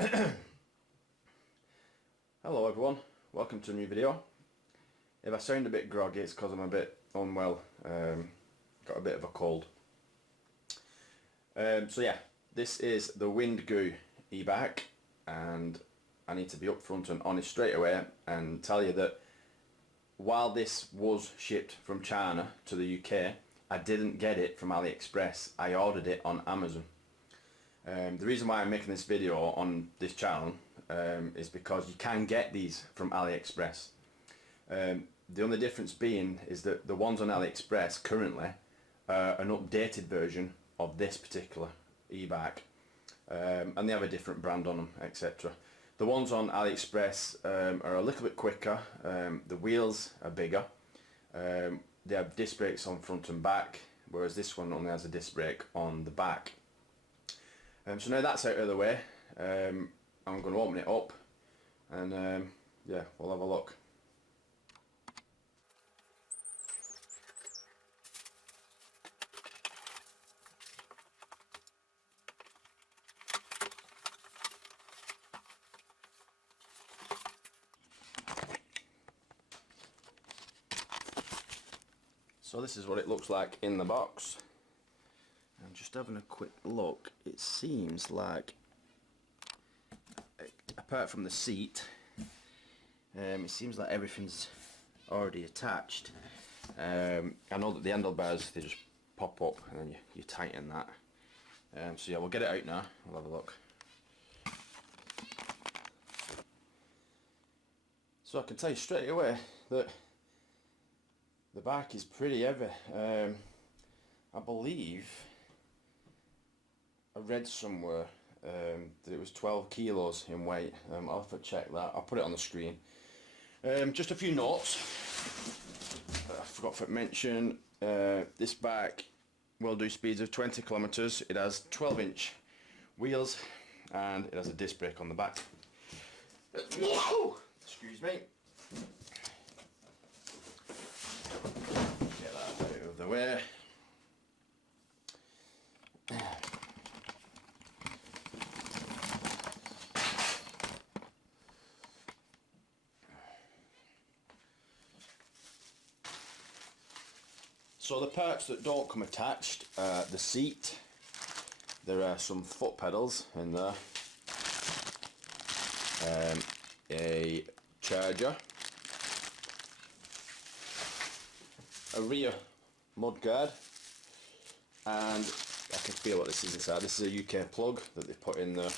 Hello everyone, welcome to a new video. If I sound a bit groggy, it's because I'm a bit unwell, got a bit of a cold. So yeah, this is the Windgoo Ebike, and I need to be upfront and honest straight away and tell you that while this was shipped from China to the UK, I didn't get it from Aliexpress. I ordered it on Amazon. The reason why I'm making this video on this channel is because you can get these from Aliexpress. The only difference being is that the ones on Aliexpress currently are an updated version of this particular e-bike, and they have a different brand on them, etc. The ones on Aliexpress are a little bit quicker, the wheels are bigger, they have disc brakes on front and back, whereas this one only has a disc brake on the back. So now that's out of the way, I'm going to open it up and yeah, we'll have a look. So this is what it looks like in the box. And just having a quick look, it seems like, apart from the seat, it seems like everything's already attached. I know that the handlebars, they just pop up and then you tighten that. So yeah, we'll get it out now, we'll have a look. So I can tell you straight away that the bike is pretty heavy. I believe I read somewhere that it was 12 kilos in weight. I'll have to check that. I'll put it on the screen. Just a few notes. I forgot to mention, this bike will do speeds of 20 kilometers. It has 12-inch wheels and it has a disc brake on the back. Excuse me. Get that out of the way. So the parts that don't come attached, the seat, there are some foot pedals in there, a charger, a rear mudguard, and I can feel what this is inside. This is a UK plug that they put in there.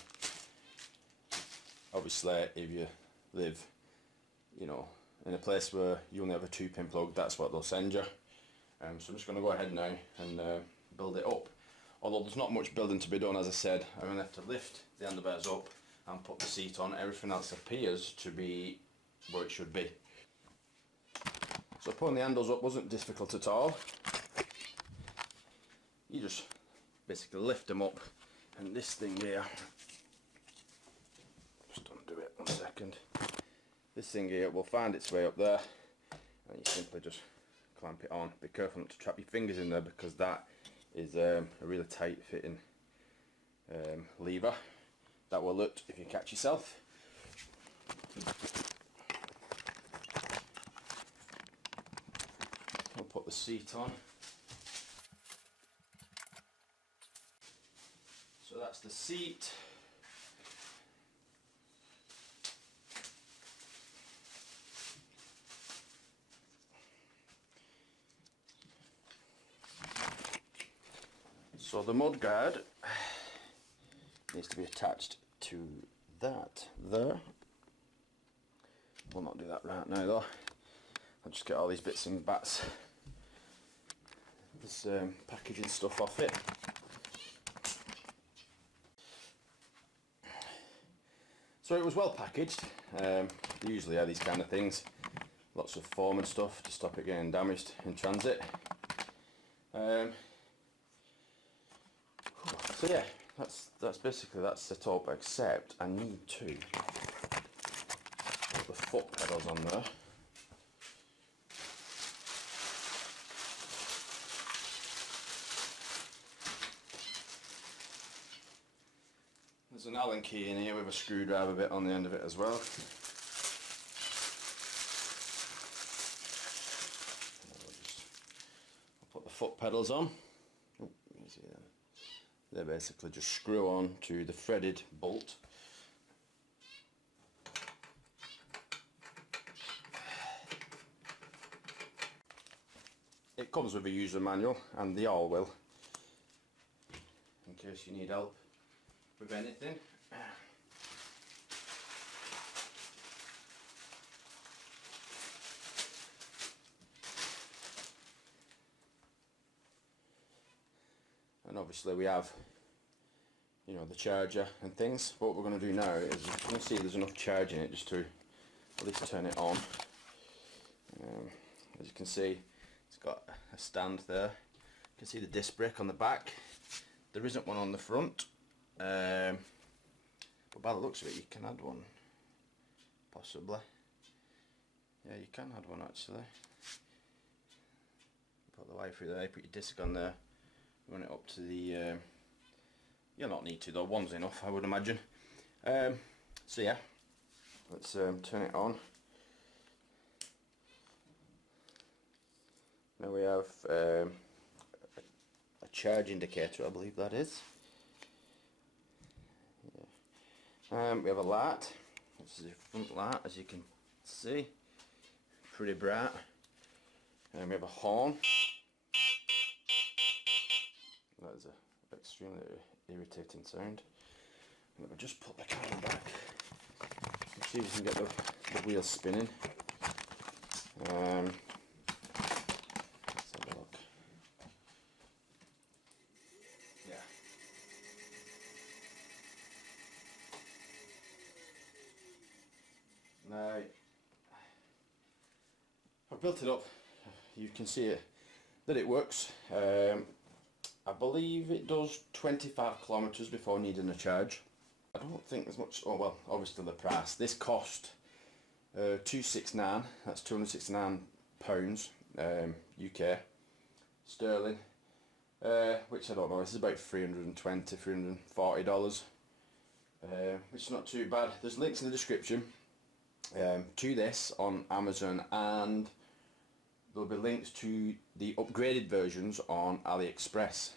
Obviously if you live, you know, in a place where you only have a 2-pin plug, that's what they'll send you. So I'm just going to go ahead now and build it up. Although there's not much building to be done, as I said. I'm going to have to lift the handlebars up and put the seat on. Everything else appears to be where it should be. So putting the handles up wasn't difficult at all. You just basically lift them up, and this thing here, just undo it 1 second. This thing here will find its way up there, and you simply just clamp it on. Be careful not to trap your fingers in there, because that is a really tight fitting lever that will hurt if you catch yourself. I'll put the seat on. So that's the seat. So the mudguard needs to be attached to that there. We'll not do that right now though. I'll just get all these bits and bats, this packaging stuff off it. So it was well packaged. They usually are these kind of things. Lots of foam and stuff to stop it getting damaged in transit. So yeah, that's basically that set up, except I need to put the foot pedals on there. There's an Allen key in here with a screwdriver bit on the end of it as well. I'll put the foot pedals on. Oh, you see them? They basically just screw on to the threaded bolt. It comes with a user manual, and they all will, in case you need help with anything. And obviously we have, you know, the charger and things. What we're going to do now is you're going to see there's enough charge in it just to at least turn it on. As you can see, it's got a stand there. You can see the disc brake on the back. There isn't one on the front, but by the looks of it you can add one, possibly. Yeah, you can add one actually. Put the wire through there, put your disc on there, run it up to the, you'll not need to though, one's enough I would imagine. So yeah, let's turn it on. Now we have a charge indicator, I believe that is. Yeah. We have a light. This is the front light, as you can see, pretty bright. And we have a horn. That is an extremely irritating sound. Let me just put the camera back. Let's see if we can get the wheels spinning. Let's have a look. Yeah. Now, I've built it up. You can see it, that it works. I believe it does 25 kilometers before needing a charge. I don't think there's much, oh well, obviously the price. This cost £269, that's £269 UK, sterling, which I don't know, this is about $320, $340, which is not too bad. There's links in the description to this on Amazon, and there'll be links to the upgraded versions on Aliexpress.